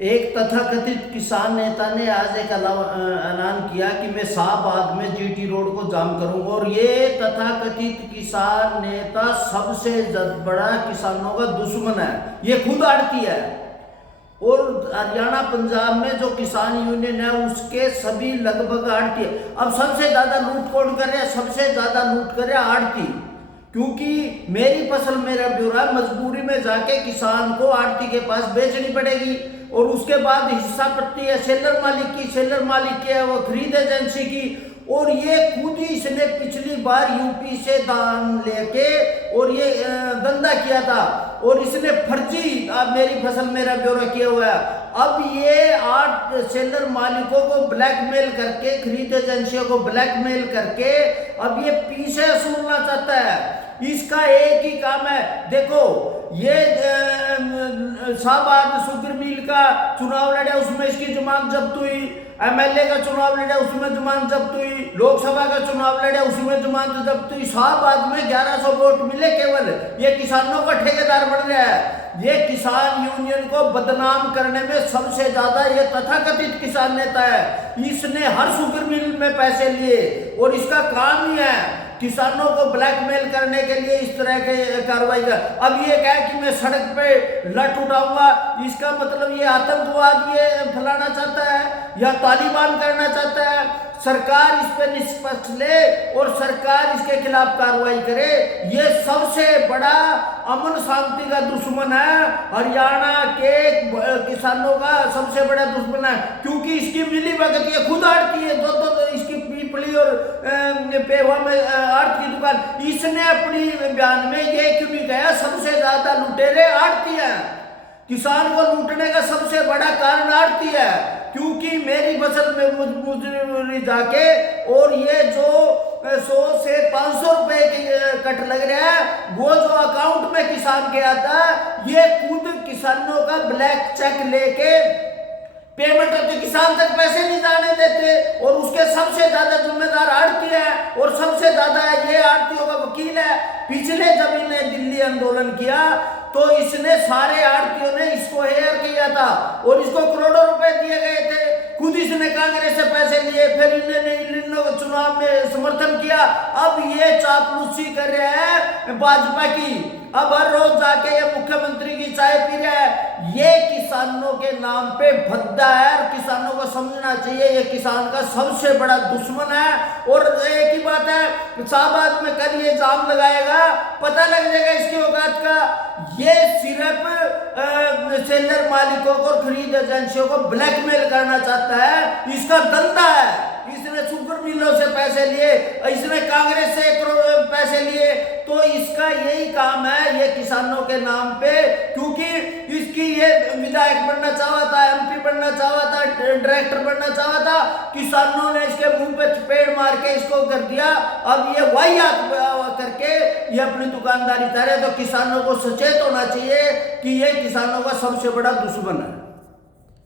एक तथाकथित किसान नेता ने आज एक ऐलान किया कि मैं शाहबाद में जीटी रोड को जाम करूंगा। और ये तथाकथित किसान नेता सबसे बड़ा किसानों का दुश्मन है, ये खुद आड़ती है। और हरियाणा पंजाब में जो किसान यूनियन है उसके सभी लगभग आड़ती है। अब सबसे ज्यादा लूट कौन कर रहे हैं? सबसे ज्यादा लूट कर रहे हैं आड़ती, क्योंकि मेरी फसल मेरा ब्यौरा मजबूरी में जाके किसान को आड़ती के पास बेचनी पड़ेगी। और उसके बाद हिस्सा पट्टी है सेलर मालिक की, सेलर मालिक की है वो खरीद एजेंसी की। और ये खुद ही इसने पिछली बार यूपी से दान लेके और ये धंधा किया था और इसने फर्जी मेरी फसल मेरा ब्यौरा किया हुआ है। अब ये 8 सेलर मालिकों को ब्लैकमेल करके, खरीद एजेंसियों को ब्लैकमेल करके अब ये पीछे वसूलना चाहता है। इसका एक ही काम है, देखो ये शाहबाद शुगर मिल का चुनाव लड़ा उसमें इसकी जमानत जब्त हुई, एमएलए का चुनाव लड़ा उसमें जमानत जब्त हुई, लोकसभा का चुनाव लड़ा उसमें जमानत जब्त हुई। शाहबाद में 1100 वोट मिले केवल। ये किसानों का ठेकेदार बन गया है। ये किसान यूनियन को बदनाम करने में सबसे ज्यादा ये तथाकथित किसान नेता है। इसने हर शुगर मिल में पैसे लिए और इसका काम ही है किसानों को ब्लैकमेल करने के लिए इस तरह के कार्रवाई कर। अब ये क्या है कि मैं सड़क पे लट उठाऊंगा, इसका मतलब ये आतंकवाद ये फैलाना चाहता है या तालिबान करना चाहता है। सरकार इस पे निष्पक्ष ले और सरकार इसके खिलाफ कार्रवाई करे। ये सबसे बड़ा अमन शांति का दुश्मन है, हरियाणा के किसानों का सबसे बड़ा दुश्मन है, क्योंकि इसकी मिली भगत ये खुद आड़ती है। दो इसकी पीपली और पेवा में आड़त की दुकान। इसने अपनी बयान में ये क्यों नहीं कहा सबसे ज्यादा लुटेरे आड़ती है? किसान को लूटने का सबसे बड़ा कारण आड़ती है, क्योंकि मेरी फसल में मुझे जाके और ये जो 100 से 500 रुपए के कट लग रहा है वो जो अकाउंट में किसान के आता है ये खुद किसानों का ब्लैक चेक लेके पेमेंट होती, किसान तक पैसे नहीं जाने देते। और उसके सबसे ज्यादा जिम्मेदार आड़ती है और सबसे ज्यादा ये आड़तियों का वकील है। पिछले जब इन्हें दिल्ली आंदोलन किया तो इसने सारे आड़तियों ने इसको हेयर किया था और इसको करोड़ों रुपए दिए गए थे। खुद इसने कांग्रेस से पैसे लिए, फिर इन्होंने चुनाव में समर्थन किया। अब ये चापलूसी कर रहे हैं भाजपा की। अब हर रोज जाके ये मुख्यमंत्री की चाय पी रहा है। ये किसानों के नाम पे भद्दा है और किसानों को समझना चाहिए ये किसान का सबसे बड़ा दुश्मन है। और एक ही बात है, शाहबाद में कल ये जाम लगाएगा, पता लग जाएगा इसकी औकात का। ये सिर्फ सेलर मालिकों को, खरीद एजेंसियों को ब्लैकमेल करना चाहता है। इसका धंधा है। इसने शुगर मिलों से पैसे लिए, इसने कांग्रेस से पैसे लिए, तो इसका यही काम है ये किसानों के नाम पे। क्योंकि इसकी ये विधायक बनना चाहा था, एमपी बनना चाहा था, डायरेक्टर बनना चाहा था, किसानों ने इसके मुंह पे चपेट मार के इसको कर दिया। अब ये वाहियात करके ये अपनी दुकानदारी करे। तो किसानों को सचेत होना चाहिए कि ये किसानों का सबसे बड़ा दुश्मन है।